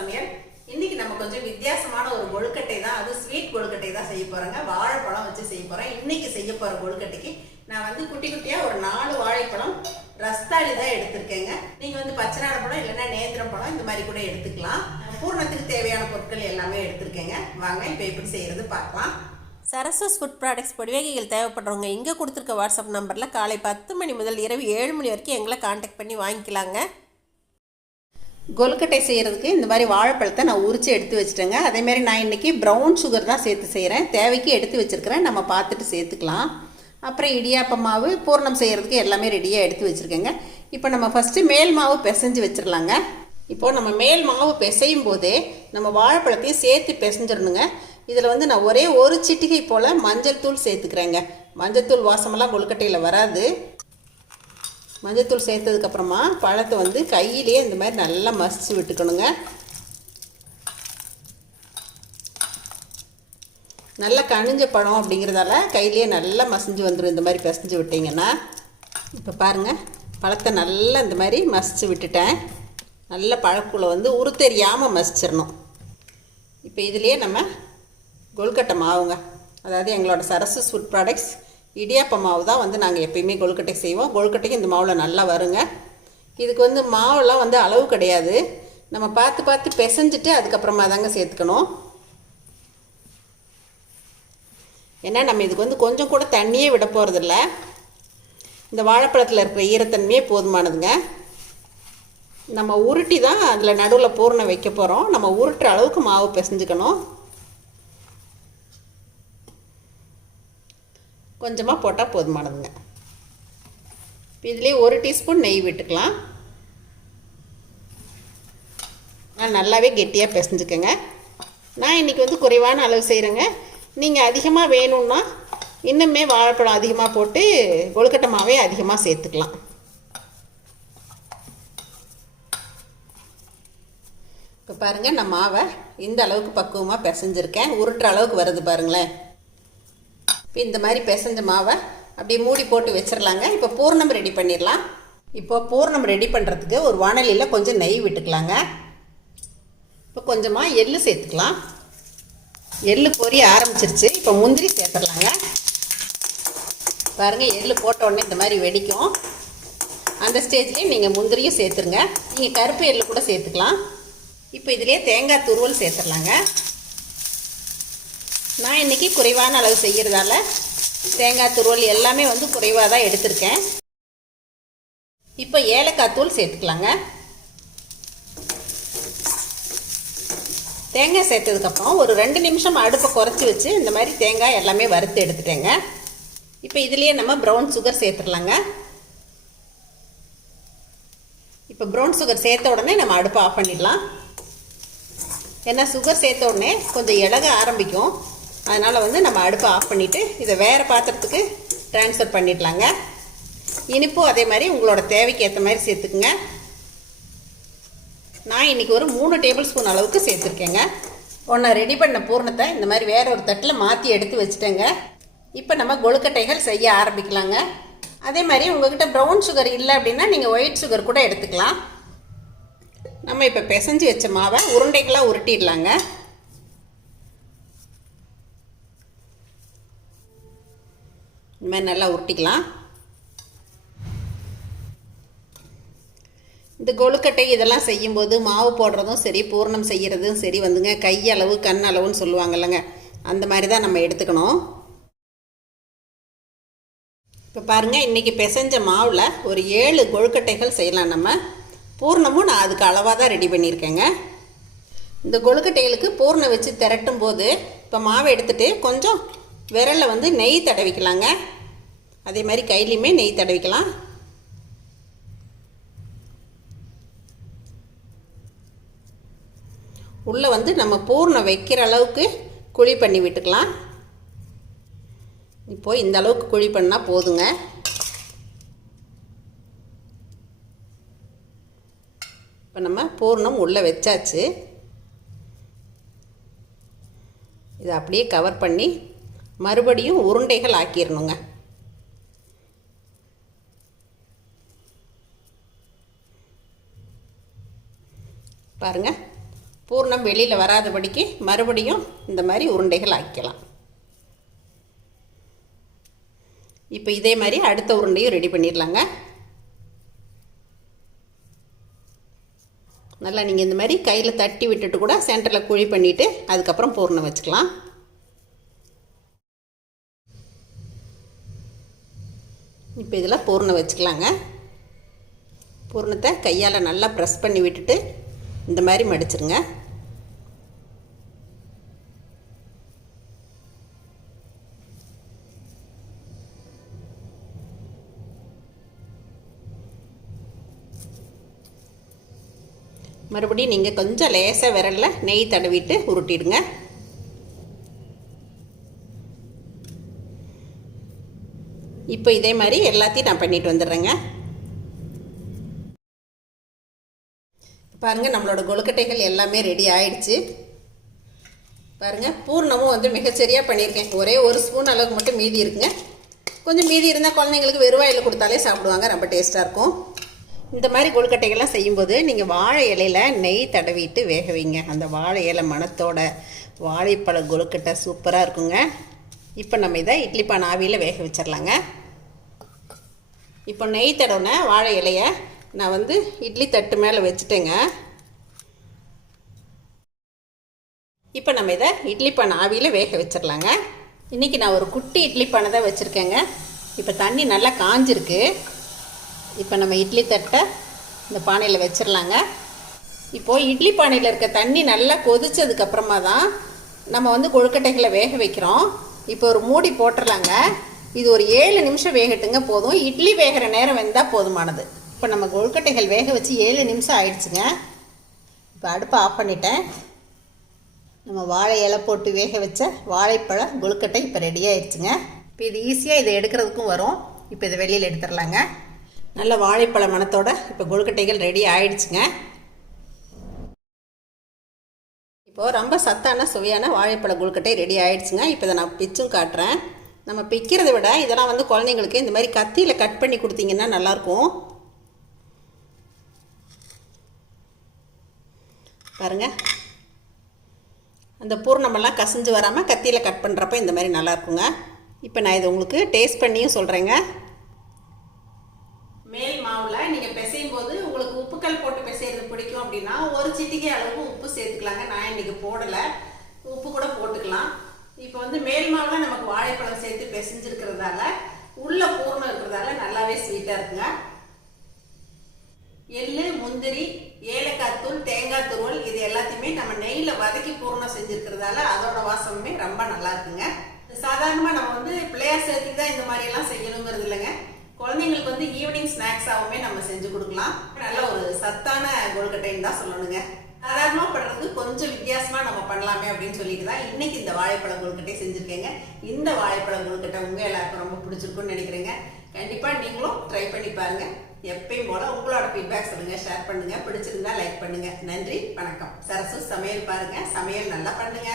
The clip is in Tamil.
சமையல். இன்னைக்கு நம்ம கொஞ்சம் வித்தியாசமான ஒரு கொழுக்கட்டை தான். அது ஸ்வீட் கொழுக்கட்டை தான் செய்ய போறோங்க. வாழைப்பழம் வச்சு செய்ய போறேன். இன்னைக்கு செய்ய போற கொழுக்கட்டைக்கு நான் வந்து குட்டி குட்டியா ஒரு நாலு வாழைப்பழம் ரஸ்தாளி தான் எடுத்திருக்கேங்க. நீங்க வந்து பச்சை பழம் இல்லைன்னா நேந்திரம் பழம் இந்த மாதிரி கூட எடுத்துக்கலாம். பூர்ணத்துக்கு தேவையான பொருட்கள் எல்லாமே எடுத்திருக்கேங்க. வாங்க இப்போ எப்படி செய்யறது பார்க்கலாம். சரஸ்வஸ் ஃபுட் ப்ராடக்ட்ஸ் பொடிவகைகள் தேவைப்படுறவங்க இங்கே கொடுத்துருக்க வாட்ஸ்அப் நம்பரில் காலை பத்து மணி முதல் இரவு ஏழு மணி வரைக்கும் எங்களை காண்டாக்ட் பண்ணி வாங்கிக்கலாங்க. கொல்கட்டை செய்கிறதுக்கு இந்த மாதிரி வாழைப்பழத்தை நான் உரித்து எடுத்து வச்சுட்டேங்க. அதேமாரி நான் இன்றைக்கி ப்ரௌன் சுகர் தான் சேர்த்து செய்கிறேன் தேவைக்கு எடுத்து வச்சுருக்கிறேன். நம்ம பார்த்துட்டு சேர்த்துக்கலாம். அப்புறம் இடியாப்ப மாவு பூர்ணம் செய்கிறதுக்கு எல்லாமே ரெடியாக எடுத்து வச்சுருக்கேங்க. இப்போ நம்ம ஃபஸ்ட்டு மேல் மாவு பிசைஞ்சு வச்சிடலாங்க இப்போது நம்ம மேல் மாவு பிசையும் போதே நம்ம வாழைப்பழத்தையும் சேர்த்து பிசைஞ்சிடணுங்க. இதில் வந்து நான் ஒரே ஒரு சிட்டிகை போல் மஞ்சள் தூள் சேர்த்துக்கிறேங்க. மஞ்சள் தூள் வாசமெல்லாம் கொழுக்கட்டையில் வராது. மஞ்சத்தூள் சேர்த்ததுக்கப்புறமா பழத்தை வந்து கையிலேயே இந்த மாதிரி நல்லா மசிச்சு விட்டுக்கணுங்க. நல்லா கனிஞ்ச பழம் அப்படிங்கிறதால கையிலேயே நல்லா மசிஞ்சு வந்துடும் இந்த மாதிரி பிசைஞ்சு விட்டிங்கன்னா. இப்போ பாருங்கள் பழத்தை நல்லா இந்த மாதிரி மசிச்சு விட்டுட்டேன். நல்ல பழக்குள்ளே வந்து உருத்தெரியாமல் மசிச்சிடணும் இப்போ இதுலேயே நம்ம கொல்கட்டை மாவுங்க. அதாவது எங்களோட சரசு ஃபுட் ப்ராடக்ட்ஸ் இடியாப்ப மாவு தான் வந்து நாங்கள் எப்பயுமே கொழுக்கட்டை செய்வோம். கொழுக்கட்டைக்கு இந்த மாவில் நல்லா வருங்க. இதுக்கு வந்து மாவெல்லாம் வந்து அளவு கிடையாது. நம்ம பார்த்து பார்த்து பிசைஞ்சிட்டு அதுக்கப்புறமா தாங்க சேர்த்துக்கணும். ஏன்னா நம்ம இதுக்கு வந்து கொஞ்சம் கூட தண்ணியே விட போகிறதில்ல இந்த வாழைப்பழத்தில் இருக்கிற ஈரத்தன்மையே போதுமானதுங்க. நம்ம உருட்டி தான் அதில் நடுவில் பூர்ணம் வைக்க போகிறோம் நம்ம உருட்டுற அளவுக்கு மாவு பிசைஞ்சுக்கணும். கொஞ்சமாக போட்டால் போதுமானதுங்க. இதுலேயே ஒரு டீஸ்பூன் நெய் விட்டுக்கலாம். நான் நல்லாவே கெட்டியாக பிசைஞ்சுக்கோங்க. நான் இன்றைக்கி வந்து குறைவான அளவு செய்கிறேங்க நீங்கள் அதிகமாக வேணும்னா இன்னுமே வாழைப்பழம் அதிகமாக போட்டு கொழுக்கட்டை மாவே அதிகமாக சேர்த்துக்கலாம். இப்போ பாருங்கள் நான் மாவை இந்த அளவுக்கு பக்குவமாக பிசைஞ்சிருக்கேன். உருட்டுற அளவுக்கு வருது பாருங்களேன். இப்போ இந்த மாதிரி பிசைஞ்ச மாவை அப்படியே மூடி போட்டு வச்சிடலாங்க இப்போ பூர்ணம் ரெடி பண்ணிடலாம் இப்போ பூர்ணம் ரெடி பண்ணுறதுக்கு ஒரு வானலியில் கொஞ்சம் நெய் விட்டுக்கலாங்க. இப்போ கொஞ்சமாக எள்ளு சேர்த்துக்கலாம். எள் பொரிய ஆரம்பிச்சிருச்சு. இப்போ முந்திரி சேர்த்துடலாங்க. பாருங்கள் எள்ளு போட்ட உடனே இந்த மாதிரி வெடிக்கும். அந்த ஸ்டேஜ்லேயும் நீங்கள் முந்திரியும் சேர்த்துருங்க. நீங்கள் கருப்பு எள்ளு கூட சேர்த்துக்கலாம். இப்போ இதுலேயே தேங்காய் துருவல் சேர்த்துடலாங்க. நான் இன்றைக்கி குறைவான அளவு செய்கிறதால தேங்காய் துருவல் எல்லாமே வந்து குறைவாக தான் எடுத்திருக்கேன். இப்போ ஏலக்காய் தூள் சேர்த்துக்கலாங்க. தேங்காய் சேர்த்ததுக்கப்புறம் ஒரு ரெண்டு நிமிஷம் அடுப்பை குறைச்சி வச்சு இந்த மாதிரி தேங்காய் எல்லாமே வறுத்து எடுத்துட்டேங்க. இப்போ இதுலேயே நம்ம ப்ரௌன் சுகர் சேர்த்துடலாங்க. இப்போ ப்ரௌன் சுகர் சேர்த்த உடனே நம்ம அடுப்பை ஆஃப் பண்ணிடலாம். ஏன்னா சுகர் சேர்த்த உடனே கொஞ்சம் இலக ஆரம்பிக்கும். அதனால் வந்து நம்ம அடுப்பை ஆஃப் பண்ணிவிட்டு இதை வேறு பாத்திரத்துக்கு ட்ரான்ஸ்ஃபர் பண்ணிடலாங்க. இனிப்பும் அதே மாதிரி உங்களோட தேவைக்கு ஏற்ற மாதிரி சேர்த்துக்குங்க. நான் இன்றைக்கி ஒரு மூணு டேபிள் ஸ்பூன் அளவுக்கு சேர்த்துருக்கேங்க. ஒன்றை ரெடி பண்ண பூர்ணத்தை இந்த மாதிரி வேற ஒரு தட்டில் மாற்றி எடுத்து வச்சுட்டேங்க. இப்போ நம்ம கொழுக்கட்டைகள் செய்ய ஆரம்பிக்கலாங்க. அதே மாதிரி உங்கள்கிட்ட ப்ரௌன் சுகர் இல்லை அப்படின்னா நீங்கள் ஒயிட் சுகர் கூட எடுத்துக்கலாம். நம்ம இப்போ பிசைஞ்சு வச்ச மாவை உருண்டைகளாக உருட்டிடலாங்க. இந்த மாதிரி நல்லா உருட்டிக்கலாம். இந்த கொழுக்கட்டை இதெல்லாம் செய்யும்போது மாவு போடுறதும் சரி பூர்ணம் செய்கிறதும் சரி வந்துங்க கையளவு கண் அளவுன்னு சொல்லுவாங்கல்லங்க. அந்த மாதிரி தான் நம்ம எடுத்துக்கணும். இப்போ பாருங்கள் இன்றைக்கி பிசைஞ்ச மாவில் ஒரு ஏழு கொழுக்கட்டைகள் செய்யலாம் நம்ம. பூர்ணமும் நான் அதுக்கு அளவாக தான் ரெடி பண்ணியிருக்கேங்க. இந்த கொழுக்கட்டைகளுக்கு பூர்ணம் வச்சு திரட்டும் போது இப்போ மாவை எடுத்துகிட்டு கொஞ்சம் விரலில் வந்து நெய் தடவிக்கலாங்க. அதே மாதிரி கையிலையுமே நெய் தடவிக்கலாம். உள்ளே வந்து நம்ம பூர்ணம் வைக்கிற அளவுக்கு குழி பண்ணி விட்டுக்கலாம். இப்போ இந்த அளவுக்கு குழி பண்ணால் போதுங்க. இப்போ நம்ம பூர்ணம் உள்ளே வச்சாச்சு. இதை அப்படியே கவர் பண்ணி மறுபடியும் உருண்டைகள் ஆக்கிடணுங்க பாருங்கள் பூர்ணம் வெளியில் வராதபடிக்கு மறுபடியும் இந்த மாதிரி உருண்டைகள் ஆக்கிக்கலாம். இப்போ இதே மாதிரி அடுத்த உருண்டையும் ரெடி பண்ணிடலாங்க. நல்லா நீங்கள் இந்த மாதிரி கையில் தட்டி விட்டுட்டு கூட சென்டரில் குழி பண்ணிவிட்டு அதுக்கப்புறம் பூர்ணம் வச்சுக்கலாம். இப்போ இதில் பூர்ணம் வச்சுக்கலாங்க. பூர்ணத்தை கையால் நல்லா ப்ரெஸ் பண்ணி விட்டுட்டு இந்த மாதிரி மடிச்சிருங்க. மறுபடியும் நீங்கள் கொஞ்சம் லேசாக விரலில் நெய் தடவிட்டு உருட்டிடுங்க. இப்போ இதே மாதிரி எல்லாத்தையும் நான் பண்ணிட்டு வந்துடுறேங்க. பாருங்கள் நம்மளோட கொழுக்கட்டைகள் எல்லாமே ரெடி ஆயிடுச்சு. பாருங்கள் பூர்ணமும் வந்து மிகச்சரியாக பண்ணியிருக்கேன். ஒரே ஒரு ஸ்பூன் அளவுக்கு மட்டும் மீதி இருக்குங்க. கொஞ்சம் மீதி இருந்தால் குழந்தைங்களுக்கு வெறுவாயில் கொடுத்தாலே சாப்பிடுவாங்க ரொம்ப டேஸ்ட்டாக இருக்கும். இந்த மாதிரி கொழுக்கட்டைகள்லாம் செய்யும்போது நீங்கள் வாழை இலையில் நெய் தடவிட்டு வேக வைங்க. அந்த வாழை இலை மணத்தோட வாழைப்பழ கொழுக்கட்டை சூப்பராக இருக்குங்க. இப்போ நம்ம இதை இட்லி பானை ஆவியில் வேக வச்சிடலாங்க இப்போ நெய் தடவுன வாழை இலையை நான் வந்து இட்லி தட்டு மேலே வச்சுட்டேங்க. இப்போ நம்ம இதை இட்லி பானை ஆவியில் வேக வச்சிடலாங்க இன்றைக்கி நான் ஒரு குட்டி இட்லி பானை தான் வச்சுருக்கேங்க. இப்போ தண்ணி நல்லா காஞ்சிருக்கு. இப்போ நம்ம இட்லி தட்டை இந்த பானையில் வச்சிடலாங்க இப்போது இட்லி பானையில் இருக்க தண்ணி நல்லா கொதிச்சதுக்கப்புறமா தான் நம்ம வந்து கொழுக்கட்டைகளை வேக வைக்கிறோம். இப்போ ஒரு மூடி போட்டுடலாங்க இது ஒரு ஏழு நிமிஷம் வேகட்டுங்க போதும். இட்லி வேகிற நேரம் வெந்தால் போதுமானது. இப்போ நம்ம கொழுக்கட்டைகள் வேக வச்சு ஏழு நிமிஷம் ஆயிடுச்சுங்க. இப்போ அடுப்பை ஆஃப் பண்ணிட்டேன். நம்ம வாழை இலை போட்டு வேக வச்ச வாழைப்பழம் கொழுக்கட்டை இப்போ ரெடி ஆயிடுச்சுங்க. இப்போ இது ஈஸியாக இதை எடுக்கிறதுக்கும் வரும். இப்போ இதை வெளியில் எடுத்துடலாங்க நல்ல வாழைப்பழ மணத்தோட இப்போ கொழுக்கட்டைகள் ரெடி ஆயிடுச்சுங்க. இப்போது ரொம்ப சத்தான சுவையான வாழைப்பழ கொழுக்கட்டை ரெடி ஆயிடுச்சுங்க. இப்போ இதை நான் பிச்சும் காட்டுறேன். நம்ம பிக்கிறத விட இதெல்லாம் வந்து குழந்தைங்களுக்கு இந்த மாதிரி கத்தியில் கட் பண்ணி கொடுத்தீங்கன்னா நல்லாயிருக்கும் பாருங்கள் அந்த பூர்ணமெல்லாம் கசிஞ்சு வராமல் கத்தியில் கட் பண்ணுறப்ப இந்த மாதிரி நல்லாயிருக்குங்க இப்போ நான் இது உங்களுக்கு டேஸ்ட் பண்ணியும் சொல்கிறேங்க மேல் மாவில் நீங்கள் பிசையும் போது உங்களுக்கு உப்புக்கல் போட்டு பிசைறது பிடிக்கும் அப்படின்னா ஒரு சிட்டிகை அளவு உப்பு சேர்த்துக்கலாங்க. நான் இன்றைக்கி போடலை. உப்பு கூட போட்டுக்கலாம். இப்போ வந்து மேல் மாவில் நமக்கு வாழைப்பழம் சேர்த்து பிசைஞ்சிருக்கிறதால உள்ள பூர்ணம் இருக்கிறதால நல்லாவே ஸ்வீட்டாக இருக்குங்க. எள்ளு முந்திரி ஏலக்காய் தூள் தேங்காய் துருவல் இது எல்லாத்தையுமே நம்ம நெய்யில் வதக்கி பூர்ணம் செஞ்சுருக்கிறதால அதோட வாசமுமே ரொம்ப நல்லா இருக்குங்க. சாதாரணமாக நம்ம வந்து பிள்ளையார் சேர்த்துக்கு தான் இந்த மாதிரியெல்லாம் செய்யணுங்கிறது இல்லைங்க. குழந்தைங்களுக்கு வந்து ஈவினிங் ஸ்நாக்ஸாகவுமே நம்ம செஞ்சு கொடுக்கலாம். நல்ல ஒரு சத்தான கொழுக்கட்டைன்னு தான் சொல்லணுங்க. சாதாரணமாக பண்ணுறது கொஞ்சம் வித்தியாசமாக நம்ம பண்ணலாமே அப்படின்னு சொல்லிட்டு தான் இன்னைக்கு இந்த வாழைப்பழ கொழுக்கட்டை செஞ்சுருக்கேங்க. இந்த வாழைப்பழ கொழுக்கட்டை உங்கள் எல்லாருக்கும் ரொம்ப பிடிச்சிருக்குன்னு நினைக்கிறேங்க. கண்டிப்பாக நீங்களும் ட்ரை பண்ணி பாருங்க. எப்பயும் போல உங்களோட ஃபீட்பேக் சொல்லுங்க ஷேர் பண்ணுங்க. பிடிச்சிருந்தா லைக் பண்ணுங்க. நன்றி வணக்கம். சரசு சமையல் பாருங்க. சமையல் நல்லா பண்ணுங்க.